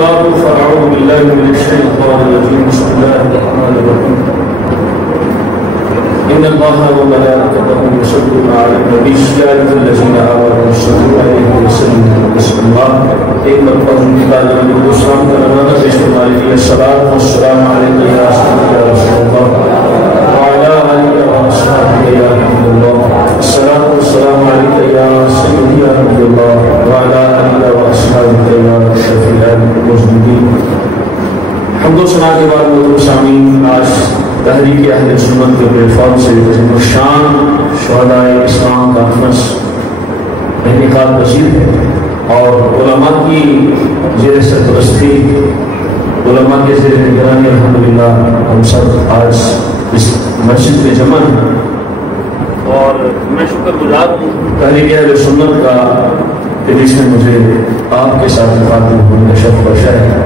بعد فأعوذ بالله من الشيطان الرجيم بسم الله الرحمن الرحيم إن الله وملائكته يصلون على النبي يا أيها الذين آمنوا صلوا عليه وسلموا تسليما إن الله قال للرسول كما نزل عليه الصلاة والسلام عليك يا رسول الله وعلى آلك وأصحابك يا حبيب الله الصلاة والسلام عليك يا سيدي يا نبي الله وعلى آلك وأصحابك يا شفيع المذنبين. حمد و ثنا کے بعد محترم سامعین، آج تحریک اہل سنت کے پلیٹ فارم سے عظیم الشان شہدائے اسلام کانفرنس انعقاد پذیر ہے اور علماء کی زیر سرپرستی، علماء کے زیر نگرانی الحمدللہ ہم سب آج اس مسجد میں جمع ہیں اور میں شکر گزار ہوں تحریک اہل سنت کا کہ جس نے مجھے آپ کے ساتھ مخاطب ہونے کا شرف بخشا ہے.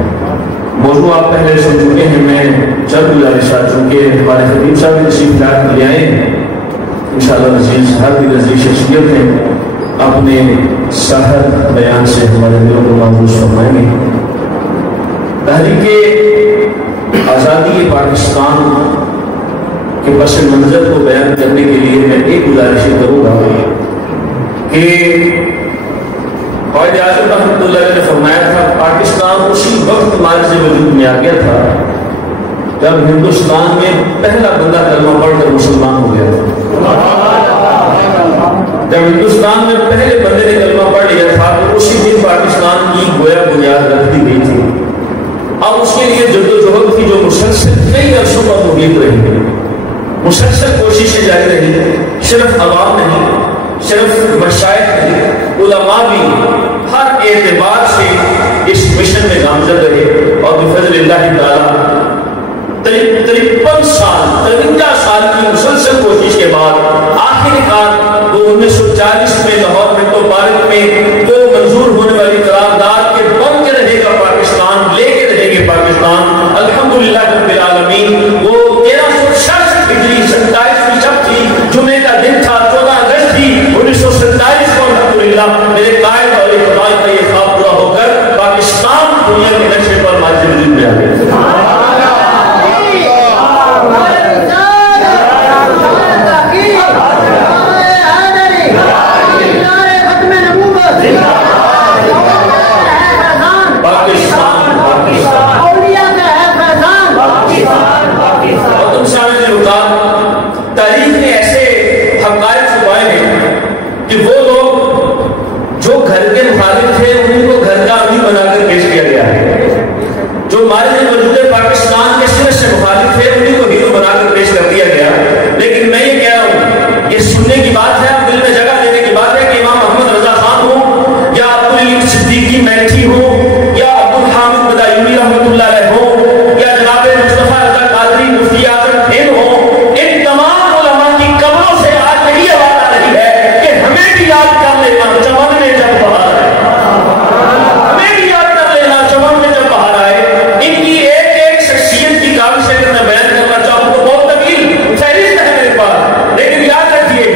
موضوع آپ پہلے سن چکے ہیں، میں چند گزارشات چونکہ ہمارے خطیب صاحب نصیب لاکھ لے آئے ہیں انشاءاللہ عزیز، ہر بھی عزیز شخصیت ہے اپنے سحر بیان سے ہمارے دلوں کو محفوظ فرمائیں گے. تحریک آزادی پاکستان کے پس منظر کو بیان کرنے کے لیے میں ایک گزارش کروں گا کہ قائد اعظم رحمۃ اللہ علیہ نے فرمایا تھا پاکستان اسی وقت مارچ وجود میں آ گیا تھا جب ہندوستان میں پہلا بندہ کلمہ پڑھ کر مسلمان ہو گیا تھا. جب ہندوستان میں پہلے بندے نے کلمہ پڑھ لیا تھا تو اسی دن پاکستان کی گویا بنیاد رکھ دی گئی تھی. اب اس کے لیے جدوجہد تھی جو مسلسل کئی عرصوں پر مقیم رہی، مسلسل کوششیں جاری رہی. صرف عوام نہیں، صرف مشائخ نہیں، علماء بھی ہر اعتبار سے اس مشن میں گامزن رہے اور بفضل اللہ تعالی 53 سال کی مسلسل کوشش کے بعد آخر کار وہ 1940 میں لاہور میٹرو پارک میں وہ منظور ہونے والی قرارداد کے بن کے رہے گا پاکستان، لے کے رہے گے پاکستان الحمدللہ رب العالمین. وہ 1366 ہجری 27 شب تھی، جمعے کا دن تھا، 14 اگست تھی 1927 کو الحمدللہ میرے قائد اور اقتدار کا یہ خواب پورا ہو کر پاکستان دنیا کے نقشے پر ماضی وجود میں آ گیا. تاریخ نے ایسے حقائق چھپائے ہیں کہ وہ لوگ جو گھر کے مخالف تھے ان کو گھر کا امیر بنا کر پیش کیا گیا ہے، جو ہمارے موجود پاکستان کے سرے سے مخالف تھے انہیں کو ہیرو بنا کر پیش کر دیا گیا. لیکن میں یہ کہہ رہا ہوں، یہ سننے کی بات ہے، دل میں جگہ دینے کی بات ہے کہ امام محمد رضا خان ہو یا عبدالعلیم صدیقی میٹھی ہو یا عبدالحامد بدایونی رحمۃ اللہ علیہ ہو یا جناب مصطفیٰ رضا قادری مفتی اعظم ہند ہو، ان تمام علماء کی قبروں سے آج یہی آواز آ رہی ہے کہ ہمیں بھی یاد کر لینا چمن میں جب بہار آئے، ہمیں بھی یاد کر لینا چمن میں جب بہار آئے. ان کی ایک ایک شخصیت کی کاوش اگر میں بیان کرنا چاہوں تو بہت طویل فہرست ہے میرے پاس، لیکن یاد رکھیے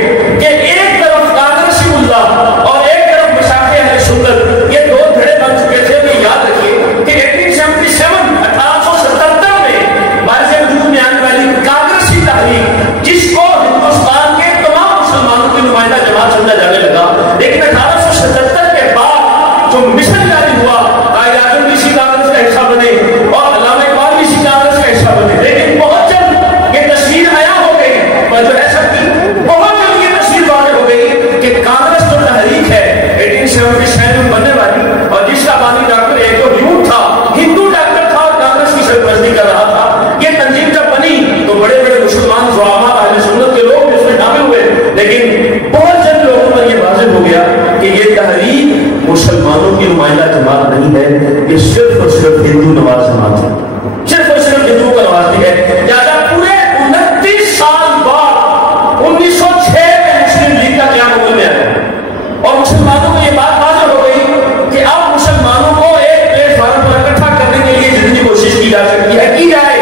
کہ ایک طرف کانگریسی ملا اور ایک طرف مشائخ اہل سنت، یہ دو دھڑے بن چکے تھے. تو یاد رکھیے کہ 1877 میں باعث وجود میں آنے والی کانگریسی تحریک جس کو ہندوستان کے تمام مسلمانوں کی نمائندہ جماعت سمجھا جانے لگا، لیکن 1877 کے بعد جو مشن جاری ہوا قائد اعظم بھی اسی کانگریس کا حصہ بنے اور علامہ اقبال بھی اسی کانگریس کا حصہ بنے. لیکن بہت جلد یہ تصویر عیاں ہو گئی پر جو ایسا کی بہت جلد یہ تصویر واضح ہو گئی کہ کانگریس جو تحریک ہے 1876 میں بننے والی اور جس کا بانی ڈاکٹر ایک تو یوں تھا، ہندو ڈاکٹر تھا اور کانگریس کی سرپرستی کر رہا تھا. یہ تنظیم جب بنی تو بڑے بڑے مسلمان زعماء اہل سنت کے لوگ اس میں شامل ہوئے، لیکن بہت جلد لوگوں پر یہ واضح ہو گیا کہ یہ تحریک مسلمانوں کی نمائندہ جماعت نہیں ہے، یہ صرف اور صرف ہندو نواز جماعت ہے، صرف اور صرف ہندو کا نواز ہے. لہٰذا پورے 29 سال بعد 1906 میں مسلم لیگ کا قیام عمل میں آیا اور مسلمانوں کو یہ بات واضح ہو گئی کہ اب مسلمانوں کو ایک پلیٹ فارم پر اکٹھا کرنے کے لیے جتنی کوشش کی جا سکتی ہے کی جائے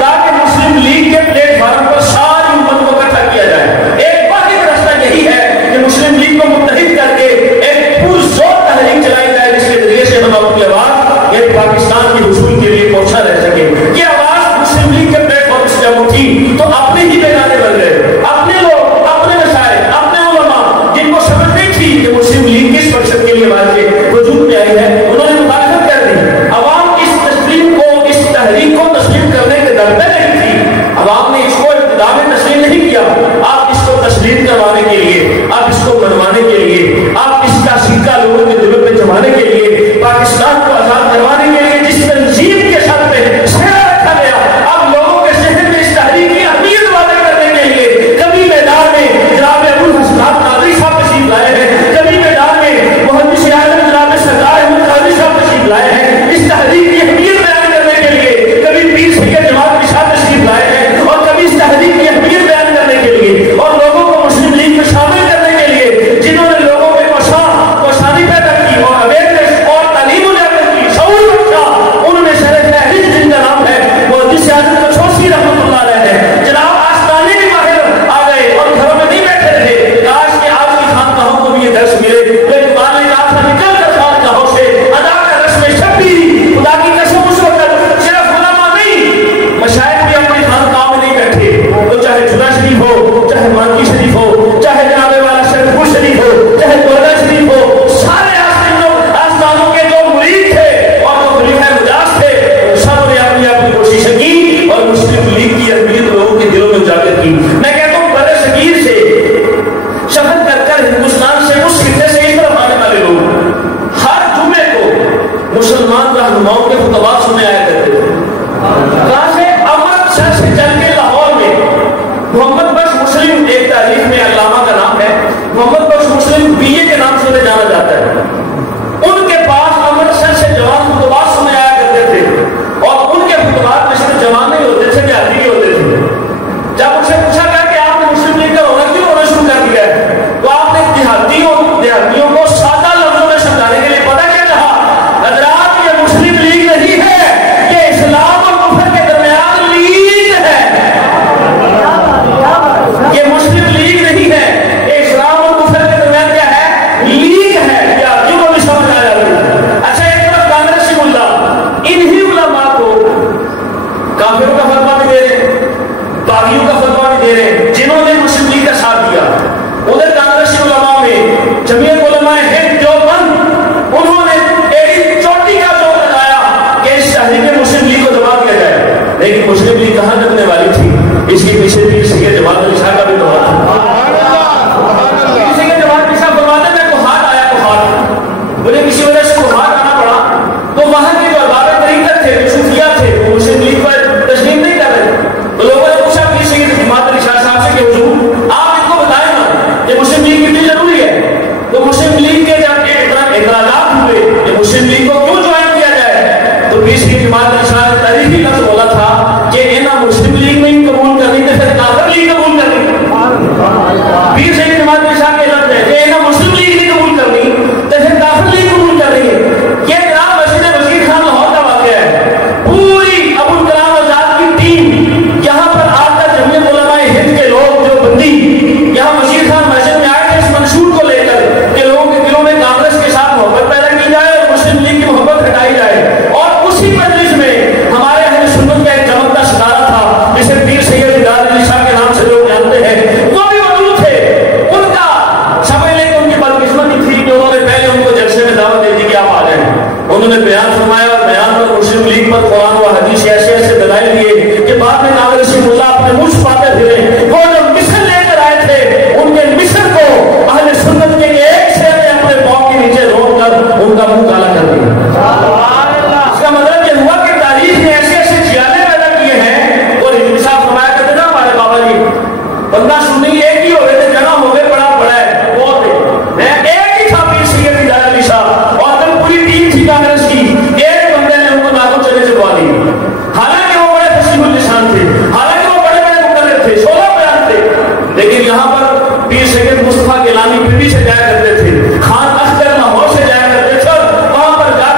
تاکہ مسلم لیگ کے پلیٹ فارم پر ساری امت کو اکٹھا کیا جائے. ایک واحد راستہ یہی ہے کہ مسلم لیگ کو متحد کر کے ایک پرزور تحریک چلائی جائے جس کے ذریعے سے ہم اپنی آواز یہ کہ پاکستان کے حصول کے لیے پہنچا رہ سکے. یہ آواز مسلم لیگ کے پلیٹ فارم سے جب اٹھی تو اپنے ہی بیگانے بن گئے. اپنے لوگ، اپنے مشائخ، اپنے علماء جن کو سمجھ نہیں تھی کہ مسلم لیگ کس مقصد کے لیے واضح وجود میں آئی ہے، انہوں نے مخالفت کر دی. عوام اس تسلیم کو، اس تحریک کو تسلیم کرنے کے در پہ نہیں تھی. عوام نے اس کو ابتدا میں تسلیم نہیں کیا. آپ اس کو تسلیم کروانے کے لیے، آپ اس کو منوانے کے لیے، آپ اس کا سکہ لوگوں کے دلوں پہ جمانے کے لیے، پاکستان کو آزاد کروانے کے لیے جس تنظیم کے سر پہ سہرا رکھا گیا، اب لوگوں کے ذہن میں اس تحریک کی اہمیت واضح کرنے کے لیے کبھی میدان میں جناب ابوالحسنات قادری صاحب تشریف لائے ہیں، کبھی میدان میں محدث اعظم جناب سردار احمد قادری صاحب تشریف لائے ہیں اس تحریک کی اہمیت بیان کرنے کے لیے، کبھی پیر سید جماعت کے ساتھ تشریف لائے ہیں اور کبھی اس تحریک کی اہمیت بیان کرنے کے لیے اور لوگوں کو مسلم لیگ میں شامل کرنے کے لیے، جنہوں نے لوگوں میں کوشانی پیدا کی اور اویئرنیس اور تعلیم اجاگر کی، شعور بخشا، ان میں سر فہرست جن کا نام ہے محدث اعظم کچھوسی رحمۃ اللہ علیہ ہے. جناب آستانے کے باہر آ گئے اور گھروں میں نہیں بیٹھے رہے. کاش کہ آپ کی خانقاہوں کو بھی یہ درس ملے. اقبال نے کہا تھا نکل کر خانقاہوں سے ادا کر رسم شبیری، خدا کی قسم اس وقت صرف علماء نہیں، مشائخ بھی اپنی خانقاہوں میں نہیں بیٹھے. تو چاہے جدا شریف ہو، چاہے مانکی شریف ہو، چاہے جناب والا شریف پور شریف ہو، چاہے گولڈا شریف ہو، سارے آستانوں کے جو مرید تھے اور جو خلیفہ مجاز تھے، سب نے اپنی اپنی کوششیں کی اور مسلم لیگ کی اہمیت لوگوں کے دلوں میں اجاگر کی. میں کہتا ہوں بر صغیر سے سفر کر کر ہندوستان سے اس خطے سے اس طرف آنے والے لوگ ہر جمعے کو مسلمان رہنماؤں کے خطبات سننے آیا کرتے تھے. کہاں سے؟ امرتسر سے چل کے لاہور میں محمد بخش مسلم، ایک تاریخ میں علامہ کا نام ہے محمد بخش مسلم بی اے کے نام سے انہیں جانا جاتا ہے. ان کے پاس امرتسر سے جوان خطبات سننے آیا کرتے تھے اور ان کے خطبات میں صرف جوان نہیں ہوتے تھے، دیہاتی بھی ہوتے تھے. جب ان سے پوچھا گیا کہ آپ نے مسلم لیگ کا ہونا کیوں ہونا شروع کر دیا ہے، تو آپ نے دیہاتیوں کو سادہ لفظوں میں سمجھانے کے لیے پتہ کیا کہا؟ حضرات یہ مسلم لیگ نہیں ہے، یہ اسلام اور کفر کے درمیان لیگ ہے. یہ مسلم لیگ نہیں ہے، یہ اسلام اور کفر کے درمیان کیا ہے؟ لیگ ہے. دیہاتیوں کو بھی سمجھ آیا. اچھا ایک طرف کانگریسی ملا انہی علماء کو کافروں کا فتویٰ بھی دے رہے، باغیوں کا فتویٰ بھی دے رہے، جنہوں نے مسلم لیگ کا ساتھ دیا. ادھر کانگریسی علماء میں جمعیت علماء ہند دیوبند، انہوں نے ایک چوٹی کا زور لگایا کہ اس تحریک مسلم لیگ کو دبا دیا جائے. لیکن مسلم لیگ کہاں کرنے والی تھی؟ اس کے پیچھے بھی سید جماعت الاسلام کا بھی دبا تھا. سید جماعت کے ساتھ فرماتے میں کوہاٹ آیا، کوہاٹ مجھے کسی وجہ سے کوہاٹ آنا پڑا، تو وہاں کے جو ارباب طریقت تھے، جو صوفیہ تھے، وہ مسلم لیگ پر تسلیم نہیں کر رہے. تو لوگوں نے پوچھا کہ سید جماعت الاسلام صاحب سے کہ حضور آپ ان کو بتائیں نا کہ مسلم لیگ کتنی ضروری ہے. تو مسلم لیگ کے جب اعتراضات ہوئے کہ مسلم لیگ کو کیوں جوائن کیا جائے، تو پھر سید جماعت الاسلام نے تاریخی لفظ بولا تھا کہ انہیں مسلم لیگ میں ہی قبول کرنی تو پھر کافر لیگ قبول کرنی. پیر سید جماعت الاسلام کے لفظ ہے کہ انہیں مسلم لیگ نہیں قبول کرنی تو پھر کافر لیگ قبول کرنی ہے. یہ جناب مسجد وزیر خان لاہور کا واقعہ ہے. پوری ابوالکلام آزاد کی ٹیم یہاں پر آ کر جمعیت علماء ہند کے لوگ جو بندی یہاں وزیر خان مسجد میں آئے تھے اس منشور کو لے کر کہ لوگوں کے دلوں میں کانگریس کے ساتھ محبت پیدا کی جائے اور مسلم لیگ کی محبت ہٹائی جائے. اور اسی مجلس میں ہمارے اہل سنت کا ایک چمکتا ستارہ تھا جسے پیر سید ہدایت علی شاہ کے نام سے لوگ جانتے ہیں، وہ بھی موجود تھے. ان کا سمجھ لیں کہ ان کی بدقسمتی تھی کہ انہوں نے پہلے ان کو جلسے میں دعوت دے دی کہ آپ آ جائیں. انہوں نے بیان فرمایا اور بیان پر مسلم لیگ پر قرآن و حدیث ایسے ایسے دلائل دیے کہ بعد میں کانگریسی ملا اپنے منہ چھپاتے پھرے. وہ جو مصر لے کر آئے تھے ان کے مصر کو اہل سنت کے ایک شہر نے اپنے پاؤں کے نیچے روک کر ان کا منہ کالا کر دیا. اس کا مطلب یہ ہوا کہ تاریخ نے ایسے ایسے جیالے پیدا کیے ہیں. اور انصاف فرمایا کرتے نا ہمارے بابا جی، بندہ سنی ایک ہی ہو گئے تھے، جنا ہو گئے بڑا بڑا ہے بہت ہے. میں ایک ہی تھا پیر سید ہدایت علی شاہ اور پھر پوری ٹیم تھی کانگریس کی. ایک بندے نے ان کو ناکو چلے سے بوا دی. حالانکہ وہ بڑے فصیح النشان تھے، حالانکہ وہ بڑے بڑے مقرر تھے، 16 بیان تھے. لیکن یہاں پر پیر سید مصطفیٰ گیلانی پنڈی سے جایا کرتے تھے، خان اختر لاہور سے جایا کرتے تھے اور وہاں پر جا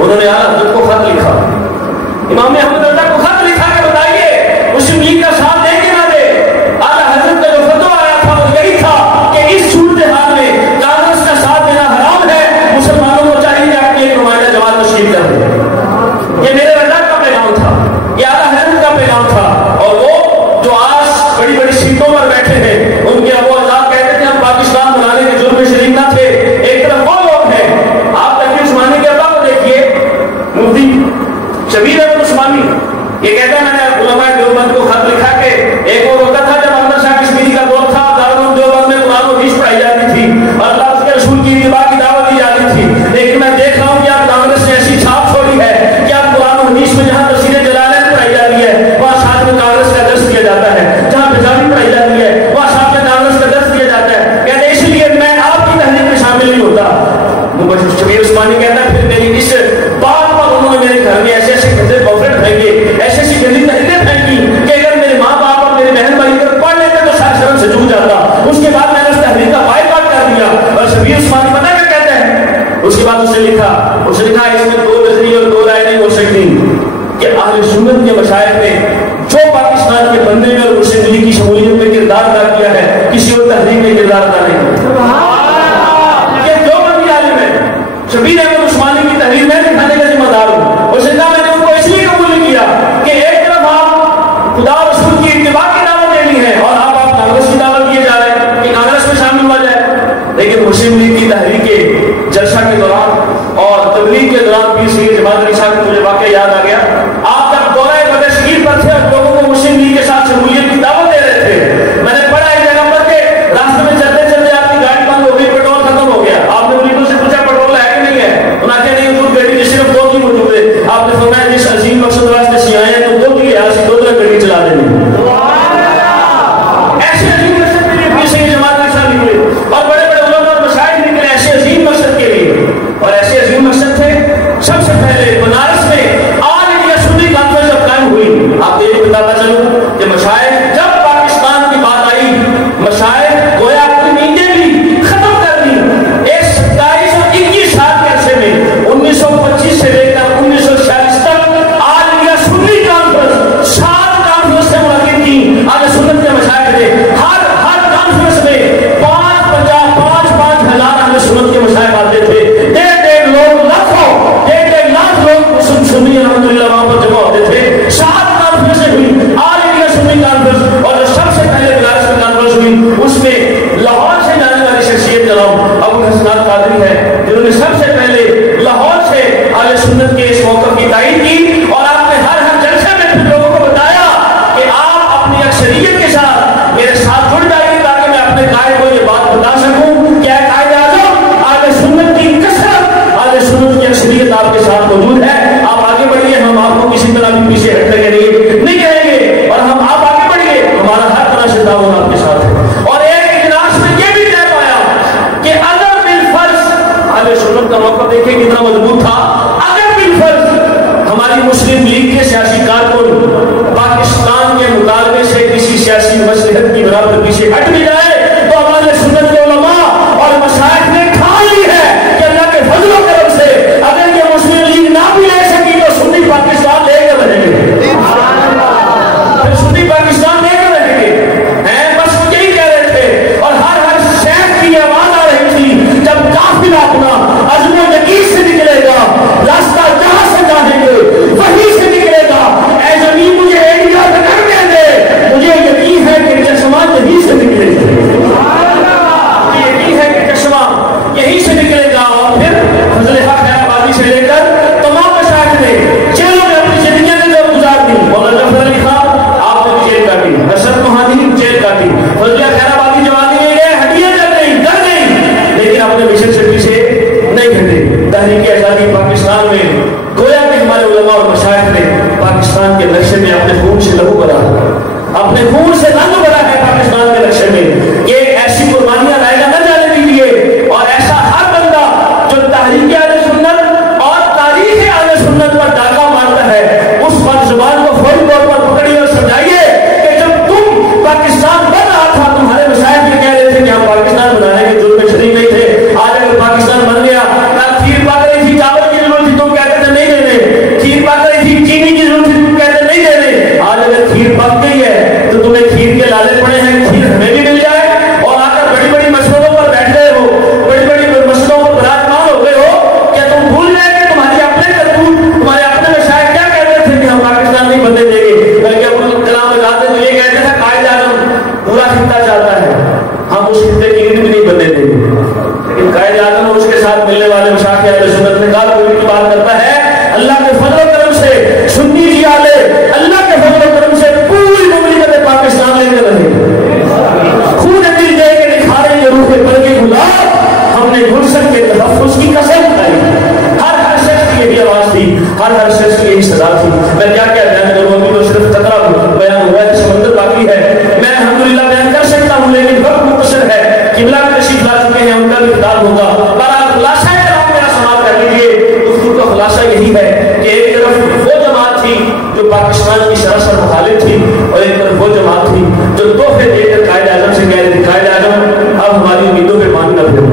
انہوں نے اعلیٰ حضرت کو خط لکھا، امام احمد رضا کو خط لکھا کہ بتائیے مسلم لیگ کا ساتھ دے کہ نہ دے؟ اعلیٰ حضرت کا جو فتویٰ آیا تھا وہ یہی تھا کہ اس صورتحال میں کانگریس کا ساتھ دینا حرام ہے، مسلمانوں کو چاہیے کہ اپنی ایک نمائندہ جماعت تشکیل کر دیں۔ یہ میرے رضا کا پیغام تھا، یہ اعلیٰ حضرت کا پیغام تھا۔ اور وہ جو آج بڑی بڑی سیٹوں پر بیٹھے ہیں، ان کے ابو اجداد کہتے تھے ہم پاکستان بنانے کے جرم میں شریک نہ تھے۔ ایک طرف وہ لوگ ہیں، آپ تقی عثمانی کے ابا کو دیکھیے، مفتی شبیر احمد عثمانی، یہ کہتا ہے میں نے علماء دیوبند کو خط لکھا کہ ایک اور ہوتا تھا جب احمد شاہ کشمیری کا دور تھا، دارالعلوم دیوبند میں قرآن و حدیث پڑھائی جاتی تھی اور اللہ اس کے رسول کی اتباع کی دعوت دی جاتی تھی، لیکن میں دیکھ رہا ہوں کہ آپ کانگریس نے ایسی چھاپ چھوڑی ہے کہ آپ قرآن و حدیث میں جہاں تفسیر جلالین پڑھائی جا رہی ہے وہاں ساتھ میں کانگریس کا درس دیا جاتا ہے، جہاں پنجابی پڑھائی جاتی ہے وہاں ساتھ میں کانگریس کا درس دیا جاتا ہے۔ کہتے ہیں اس لیے میں آپ کی تحریک میں شامل نہیں ہوتا۔ شبیر عثمانی کہتا ہے پھر میری اس بات پر انہوں نے میرے گھر میں ایسے ایسے گندے پوفلٹ پھینکے، ایسے ایسی گندی تحریریں پھینکی کہ اگر میرے ماں باپ اور میرے بہن بھائی اگر پڑھ لیتے تو شاید شرم سے جھک جاتا۔ اس کے بعد میں نے اس تحریر کا بائیکاٹ کر دیا۔ اور شبیر عثمانی پتہ کیا کہتے ہیں؟ اس کے بعد اس نے لکھا اس میں دو نظریے اور دو رائے نہیں ہو سکتی کہ اہل سنت کے مشائخ نے جو پاکستان کے بندے میں اور مسلم لیگ کی شمولیت میں کردار ادا کیا ہے کسی اور تحریک نے کردار ادا نہیں کیا۔ یہ جو بندی عالم ہے، شبیر احمد عثمانی کی تحریر میں دکھانے کا ذمہ دار ہوں۔ اس نے کہا میں نے ان کو اس لیے قبول نہیں کیا کہ ایک طرف آپ خدا رسول کی اتباع کی دعوت دینی ہے اور آپ کانگریس کی دعوت دیے جا رہے ہیں کہ کانگریس میں شامل ہوا جائے۔ لیکن مسلم لیگ کی تحریک کے جلسہ کے دوران اور تبلیغ کے دوران پیر سید جماعت علی صاحب کو مجھے واقعہ یاد آ گیا، آپ جب دورہ فتح شہید پر تھے اور لوگوں کو مسلم لیگ کے ساتھ شمولیت کی دعوت دے رہے تھے، میں نے پڑھا ایک جگہ پر کہ راستے میں چلتے چلتے آپ کی گاڑی بند ہو گئی، پیٹرول ختم ہو گیا، آپ نے پولیسوں سے پوچھا پیٹرول ہے کہ نہیں ہے؟ انہوں نے نہیں حضور گاڑی صرف دو کی موجود ہے۔ آپ نے فرمایا جس عظیم مقصد واسطے سے آئے ہیں تو دو کی ہے، دو گاڑی چلا دیں گے۔ ایسے عظیم مقصد کے لیے پیر سید جماعت علی صاحب نکلے اور بڑے بڑے علماء اور مشائخ نکلے ایسے عظیم مقصد کے لیے، اور ایسے عظیم مقصد تھے۔ سب سے پہلے بنارس میں آل انڈیا سنی کانفرنس جب قائم ہوئی، آپ یہ بتاتا چلوں کہ مشائخ جب پاکستان کی بات آئی، مشائخ گویا اپنی نیندیں بھی ختم کر دی۔ ایک 27 اور 21 سال کے عرصے میں 1925 سے لے کر 1946 تک آل انڈیا سنی کانفرنس 7 کانفرنس سے منعقد کی۔ آل سنت کے مشائخ تھے، ہر کانفرنس میں 5 ہزار اہل سنت کے مشائخ آتے تھے، 1.5 لاکھ لوگ سنی الحمدللہ وہاں پر جمع ہوتے تھے۔ 7 کانفرنسیں ہوئی، آل انڈیا سنی کانفرنس، اور جو سب سے پہلے بنارس میں کانفرنس ہوئی اس میں لاہور سے جانے والی شخصیت کا نام ابو الحسن قادری ہے، جنہوں نے سب سے پہلے لاہور سے اہل سنت کے اس موقف کی تائید کی، اور آپ نے ہر جلسے میں پھر لوگوں کو بتایا کہ آپ اپنی اکثریت کے ساتھ میرے ساتھ جڑ جائیے تاکہ میں اپنے قائد کو یہ بات بتا سکوں کہ قائد اعظم اہل سنت کی کثرت، اہل سنت کی اکثریت آپ کے ساتھ موجود ہے، آپ آگے بڑھیے، ہم آپ کو کسی طرح بھی پیچھے ہٹنے کے لیے نہیں کہیں گے، اور ہم آپ آگے بڑھیے، ہمارا ہر طرح سے تعاون آپ کے ساتھ ہے۔ اور ایک اجلاس میں یہ بھی طے پایا کہ اگر بالفرض اہل سنت کا موقع دیکھیں کتنا مضبوط تھا، اگر بالفرض ہماری مسلم لیگ کے سیاسی کارکن پاکستان کے مطالبے سے کسی سیاسی مصلحت کی بنا پر پیچھے ہٹ بھی جائے تو ہمارے سنت کے علماء اور مشائخ نے ٹھان لی ہے کہ اللہ کے فضل و کرم سے اگر یہ مسلم لیگ نہ بھی لے سکی تو سنی پاکستان لے کر رہیں گے، پھر سنی پاکستان لے کر رہیں گے، بس وہ یہی کہہ رہے تھے۔ اور ہر شیخ کی آواز آ رہی تھی جب قافلہ اپنا عزم و یقین سے نکلے گا، راستہ جہاں سے جائیں گے وہیں سے نکلے گا، اے زمین مجھے ایریا کرنے دے، مجھے یقین ہے کہ چشمہ یہیں سے نکلے گا، یقین ہے کہ چشمہ یہیں سے نکلے گا۔ اور پھر فضل حق خیر آبادی سے لے کر تمام مشائخ نے جیلوں میں اپنی زندگیاں جب گزار دی، مولانا جعفر علی خان آپ نے جیل کاٹی، حسن موہانی جیل کاٹی، فضل خیر آبادی جوانی میں گئے، ہڈیاں جل گئی، ڈر گئی، لیکن اپنے مشن سے پیچھے نہیں ہٹے۔ تحریک آزادی پاکستان میں گویا کہ ہمارے علماء اور مشائخ نے پاکستان کے نقشے میں اپنے خون سے لہو بھرا، اپنے خون سے رنگ بھرا ہے پاکستان کے نقشے میں۔ یہ ایسی قربانیاں رائے نہ جانے دیجیے، اور ایسا ہر بندہ جو تحریک اہل سنت اور تاریخ اہل سنت پر ڈاکہ مارتا ہے اس پر زبان کو فوری طور پر پکڑیے اور سمجھائیے کہ جب تم پاکستان بن رہا تھا تمہارے مشائخ یہ کہہ رہے تھے کہ ہم پاکستان بنانے کے جرم میں شریک نہیں تھے، آج اگر پاکستان بن گیا کھیر پک رہی تھی، چاول کی ضرورت تھی، تم کہتے تھے مشائخ اہل سنت نے کہا کوئی بات کرتا ہے اللہ کے فضل و کرم سے سنی جیا لے اللہ کے فضل و کرم سے پوری مملکت پاکستان لے کر رہے خون دل دے کے نکھارے یہ روح پر کے گلاب ہم نے گلشن کے تحفظ کی قسم کھائی ہر شخص کی یہی آواز تھی ہر شخص کی یہی سزا تھی میں کیا بیان کروں ابھی تو صرف قطرہ بیان ہوا ہے سمندر باقی ہے میں الحمدللہ بیان کر سکتا ہوں لیکن وقت مختصر ہے قبلہ میں تشریف لا چکے ہیں ان کا بھی خطاب ہوگا پر آپ خلاصہ کلام میرا سماعت کر لیجیے گفتگو کا خلاصہ یہی ہے کہ ایک طرف وہ جماعت تھی جو پاکستان کی سراسر مخالف تھی اور ایک طرف وہ جماعت تھی جو تحفے دے کر قائد اعظم سے کہہ رہے تھے قائد اعظم اب ہماری امیدوں پہ مان کر دو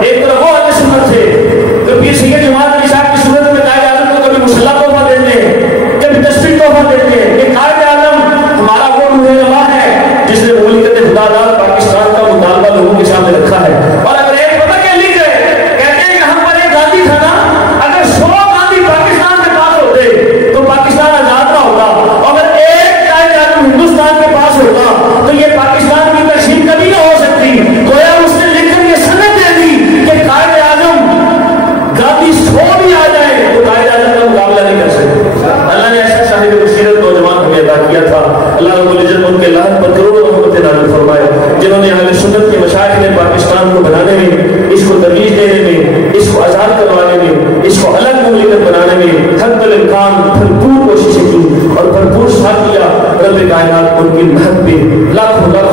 ایک طرف وہ اہل سنت تھے جو پیر سید جماعت علی صاحب کی صورت میں قائد اعظم کو کبھی مسلح تحفہ دیتے ہیں کبھی تصویر تحفہ دیتے ہیں کہ قائد اعظم ہمارا وہ روح اللہ ہے جس نے مملکت خدادار پاکستان کا مطالبہ لوگوں کے سامنے رکھا ہے اور اگر ایک پتہ کیا لکھ گئے کہتے ہیں کہ ہم پر ایک گاندھی تھا نا اگر 100 گاندھی پاکستان کے پاس ہوتے تو پاکستان آزاد نہ ہوتا اگر ایک قائد اعظم ہندوستان کے پاس ہوتا تو یہ پاکستان کی تقسیم کبھی نہ ہو سکتی گویا اس نے لکھ کر یہ سند دے دی کہ قائد اعظم گاندھی 100 بھی آ جائے تو قائد اعظم کا مقابلہ نہیں کر سکتے اللہ نے ایسا صاحب بصیرت نوجوان ہمیں عطا کیا تھا اللہ رب العزت ان کے لعنت پر کروڑوں رحمت نازل فرمائے جنہوں نے اہل سنت کے مشائخ نے پاکستان کو بنانے میں اس کو ترویج دینے میں اس کو آزاد کروانے میں اس کو الگ مملکت بنانے میں حد الامکان بھرپور کوششیں کی اور بھرپور ساتھ دیا رب کائنات ان کی محنت پہ لاکھوں لاکھوں